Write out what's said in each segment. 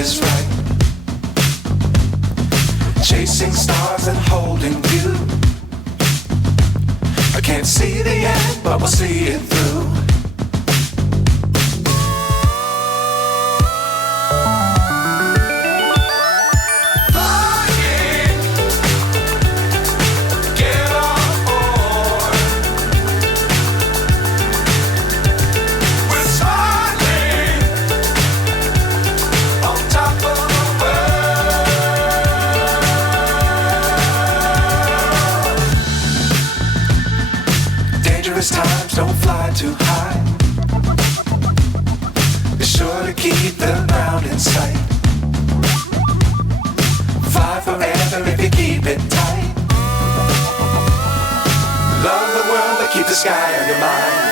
is right. Chasing stars and holding you. I can't see the end, but we'll see it through. Times don't fly too high. Be sure to keep the ground in sight. Fly forever if you keep it tight. Love the world but keep the sky on your mind.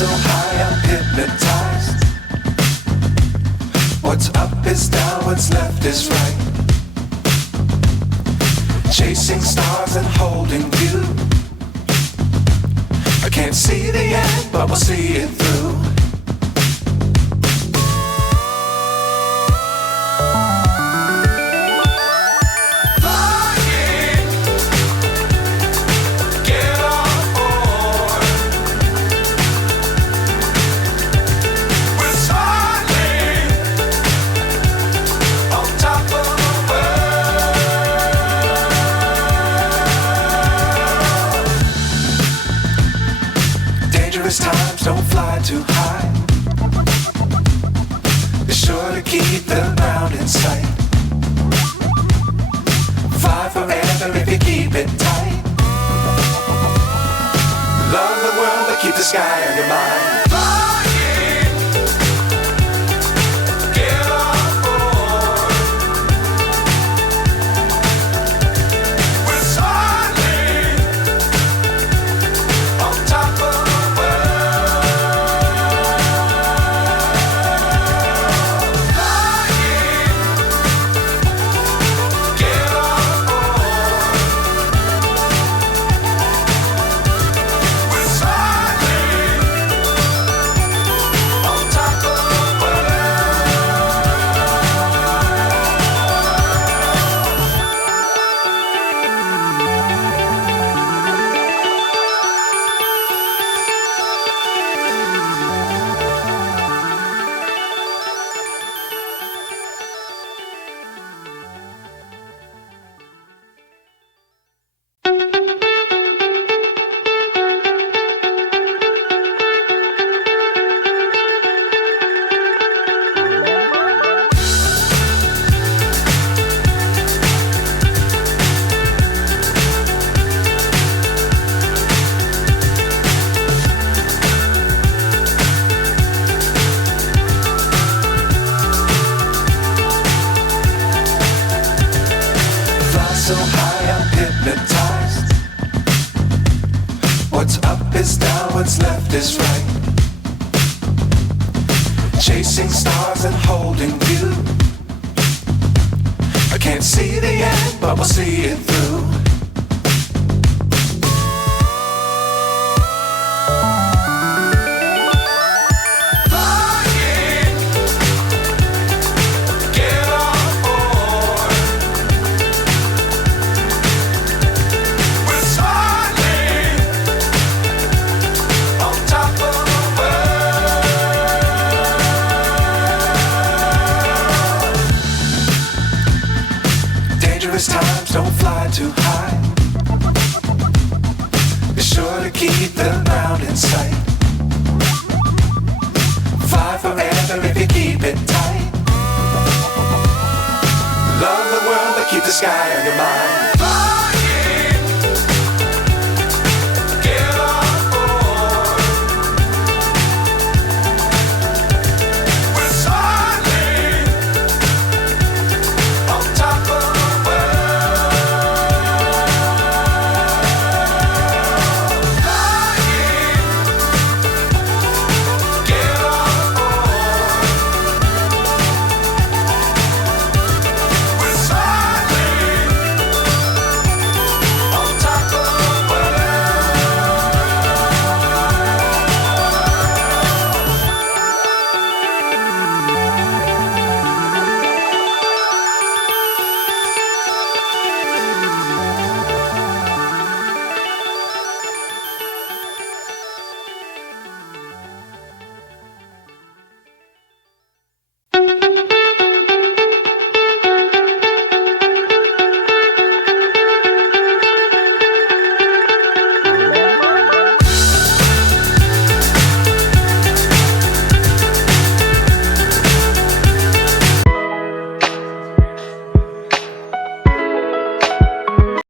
So high I'm hypnotized. What's up is down, what's left is right. Chasing stars and holding you. I can't see the end, but we'll see it through. Times don't fly too high. Be sure to keep the ground in sight. Fly forever if you keep it tight. Love the world but keep the sky on your mind. So high I'm hypnotized. What's up is down, what's left is right. Chasing stars and holding you. I can't see the end, but we'll see it through. too high. Be sure to keep the ground in sight. Fly forever if you keep it tight. Love the world but keep the sky on your mind.